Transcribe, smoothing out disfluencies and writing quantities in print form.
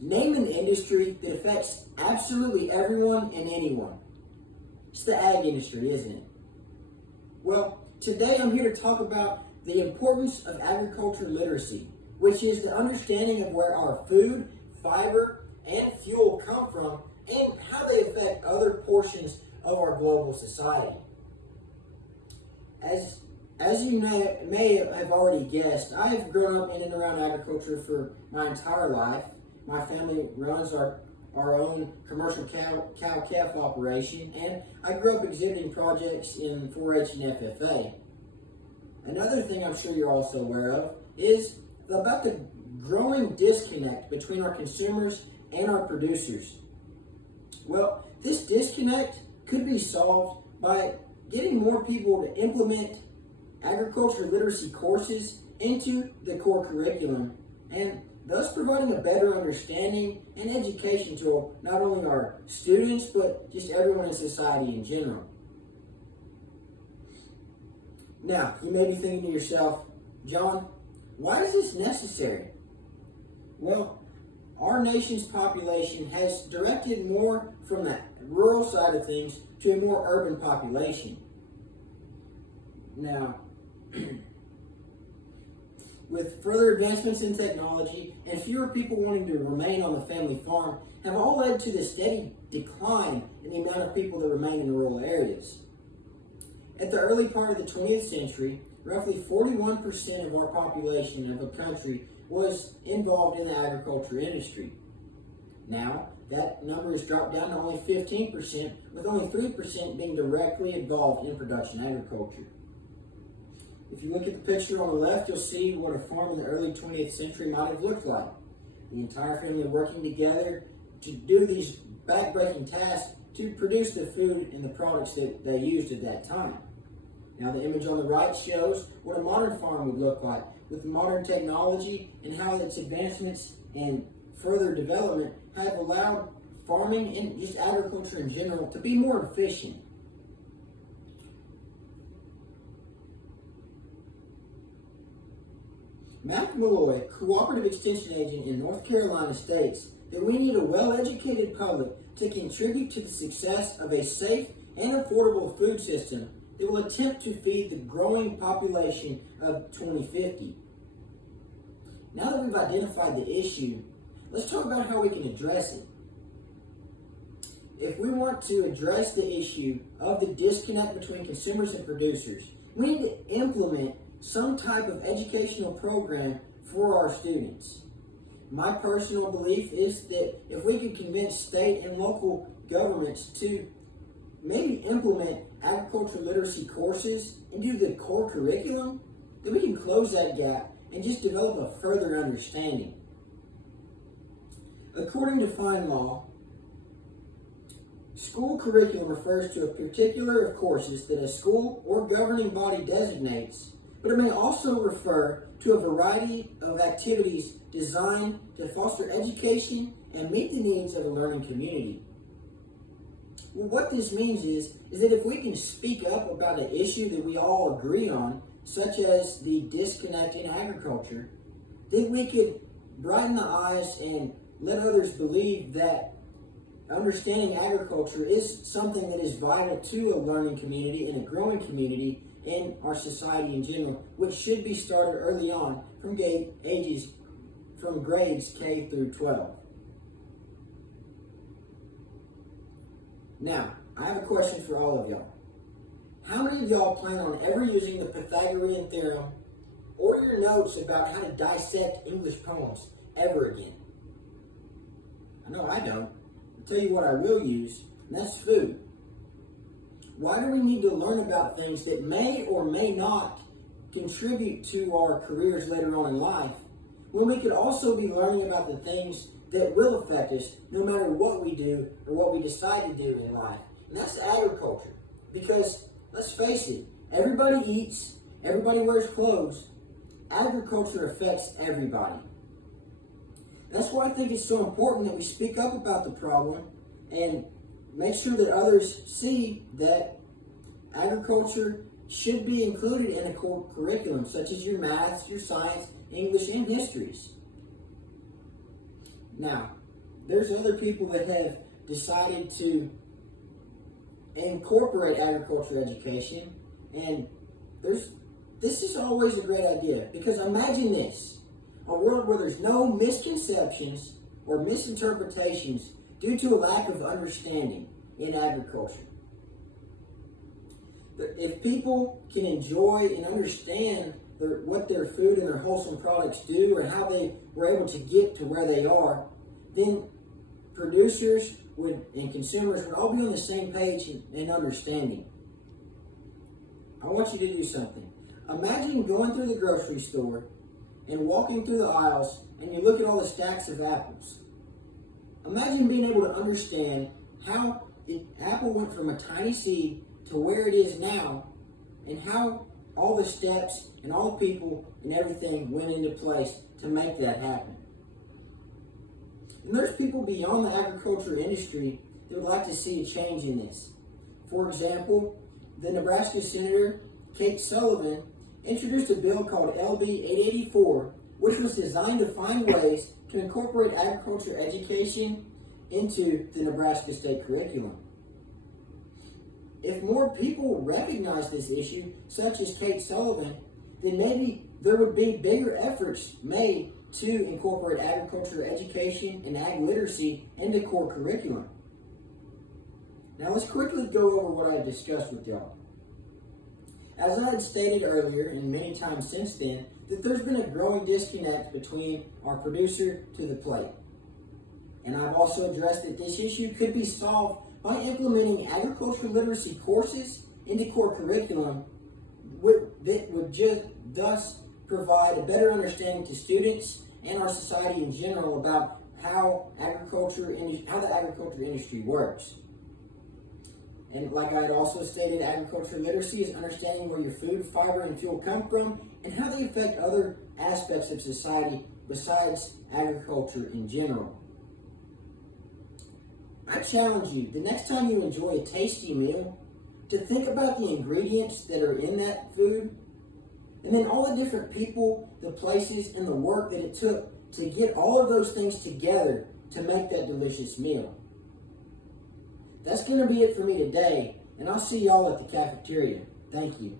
Name an industry that affects absolutely everyone and anyone. It's the ag industry, isn't it? Well, today I'm here to talk about the importance of agriculture literacy, which is the understanding of where our food, fiber, and fuel come from and how they affect other portions of our global society. As you may have already guessed, I have grown up in and around agriculture for my entire life. My family runs our own commercial cow-calf operation, and I grew up exhibiting projects in 4-H and FFA. Another thing I'm sure you're also aware of is about the growing disconnect between our consumers and our producers. Well, this disconnect could be solved by getting more people to implement agriculture literacy courses into the core curriculum, and thus providing a better understanding and education to not only our students, but just everyone in society in general. Now, you may be thinking to yourself, John, why is this necessary? Well, our nation's population has directed more from the rural side of things to a more urban population. Now, with further advancements in technology and fewer people wanting to remain on the family farm have all led to the steady decline in the amount of people that remain in rural areas. At the early part of the 20th century, roughly 41% of our population of a country was involved in the agriculture industry. Now, that number has dropped down to only 15%, with only 3% being directly involved in production agriculture. If you look at the picture on the left, you'll see what a farm in the early 20th century might have looked like. The entire family working together to do these back-breaking tasks to produce the food and the products that they used at that time. Now the image on the right shows what a modern farm would look like with modern technology and how its advancements and further development have allowed farming and just agriculture in general to be more efficient. Mac Malloy, cooperative extension agent in North Carolina, states that we need a well-educated public to contribute to the success of a safe and affordable food system that will attempt to feed the growing population of 2050. Now that we've identified the issue, let's talk about how we can address it. If we want to address the issue of the disconnect between consumers and producers, we need to implement some type of educational program for our students. My personal belief is that if we could convince state and local governments to maybe implement agricultural literacy courses into the core curriculum, then we can close that gap and just develop a further understanding. According to FindLaw, school curriculum refers to a particular of courses that a school or governing body designates, but it may also refer to a variety of activities designed to foster education and meet the needs of a learning community. Well, what this means is that if we can speak up about an issue that we all agree on, such as the disconnect in agriculture, then we could brighten the eyes and let others believe that understanding agriculture is something that is vital to a learning community and a growing community in our society in general, which should be started early on from grades K through 12. Now, I have a question for all of y'all. How many of y'all plan on ever using the Pythagorean theorem or your notes about how to dissect English poems ever again? I know I don't. I'll tell you what I will use, and that's food. Why do we need to learn about things that may or may not contribute to our careers later on in life, when we could also be learning about the things that will affect us no matter what we do or what we decide to do in life? And that's agriculture. Because, let's face it, everybody eats, everybody wears clothes. Agriculture affects everybody. That's why I think it's so important that we speak up about the problem and make sure that others see that agriculture should be included in a core curriculum, such as your maths, your science, English, and histories. Now, there's other people that have decided to incorporate agriculture education, and this is always a great idea, because imagine this: a world where there's no misconceptions or misinterpretations due to a lack of understanding in agriculture. If people can enjoy and understand what their food and their wholesome products do and how they were able to get to where they are, then producers and consumers would all be on the same page and understanding. I want you to do something. Imagine going through the grocery store and walking through the aisles, and you look at all the stacks of apples. Imagine being able to understand how the apple went from a tiny seed to where it is now, and how all the steps and all the people and everything went into place to make that happen. And there's people beyond the agriculture industry that would like to see a change in this. For example, the Nebraska Senator Kate Sullivan introduced a bill called LB 884, which was designed to find ways to incorporate agriculture education into the Nebraska state curriculum. If more people recognize this issue, such as Kate Sullivan, then maybe there would be bigger efforts made to incorporate agriculture education and ag literacy into core curriculum. Now let's quickly go over what I discussed with y'all. As I had stated earlier, and many times since then, that there's been a growing disconnect between our producer to the plate. And I've also addressed that this issue could be solved by implementing agricultural literacy courses into core curriculum that would just thus provide a better understanding to students and our society in general about how the agriculture industry works. And like I had also stated, agricultural literacy is understanding where your food, fiber, and fuel come from and how they affect other aspects of society besides agriculture in general. I challenge you, the next time you enjoy a tasty meal, to think about the ingredients that are in that food, and then all the different people, the places, and the work that it took to get all of those things together to make that delicious meal. That's going to be it for me today, and I'll see y'all at the cafeteria. Thank you.